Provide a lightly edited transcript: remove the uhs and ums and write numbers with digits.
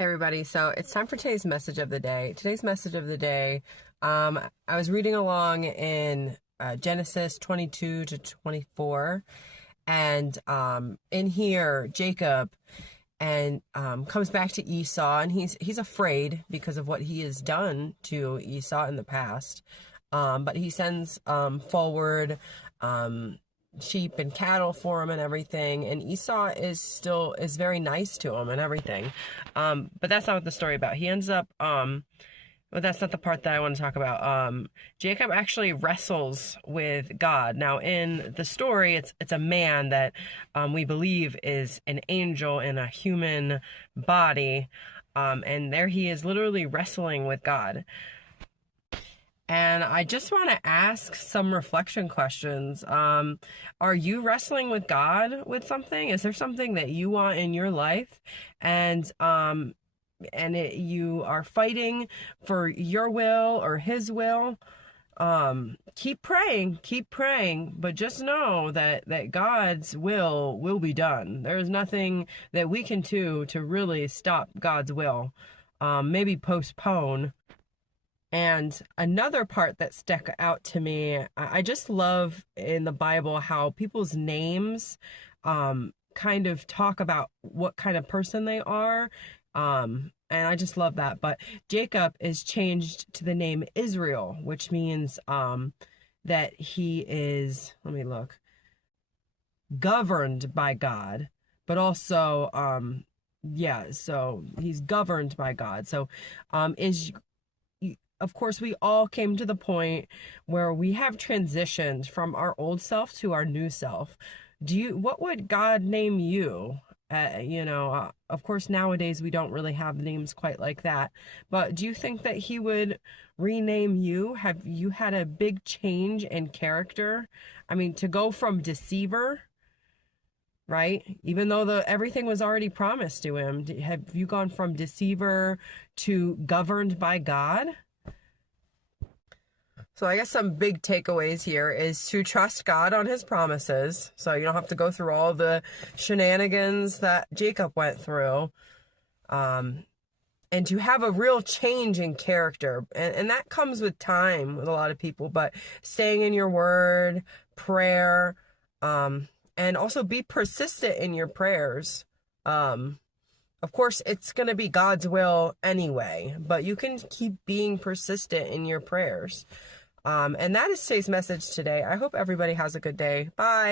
Hey everybody, so it's time for today's message of the day. Today's message of the day, I was reading along in Genesis 22 to 24, and in here, Jacob comes back to Esau, and he's afraid because of what he has done to Esau in the past, but he sends forward sheep and cattle for him and everything, and Esau is very nice to him and everything, but that's not what the story about. He ends up but that's not the part that I want to talk about. Jacob actually wrestles with God. Now in the story, it's a man that we believe is an angel in a human body, and there he is literally wrestling with God. And I just want to ask some reflection questions. Are you wrestling with God with something? Is there something that you want in your life? And you are fighting for your will or his will? Keep praying, but just know that God's will be done. There's nothing that we can do to really stop God's will. Maybe postpone. And another part that stuck out to me, I just love in the Bible how people's names kind of talk about what kind of person they are. And I just love that. But Jacob is changed to the name Israel, which means that he is, let me look, governed by God, but also, so he's governed by God. So of course, we all came to the point where we have transitioned from our old self to our new self. What would God name you? Of course, nowadays we don't really have names quite like that. But do you think that he would rename you? Have you had a big change in character? I mean, to go from deceiver, right? Even though everything was already promised to him, have you gone from deceiver to governed by God? So I guess some big takeaways here is to trust God on his promises. So you don't have to go through all the shenanigans that Jacob went through. And to have a real change in character. And that comes with time with a lot of people. But staying in your word, prayer, and also be persistent in your prayers. Of course, it's going to be God's will anyway. But you can keep being persistent in your prayers. And that is today's message today. I hope everybody has a good day. Bye.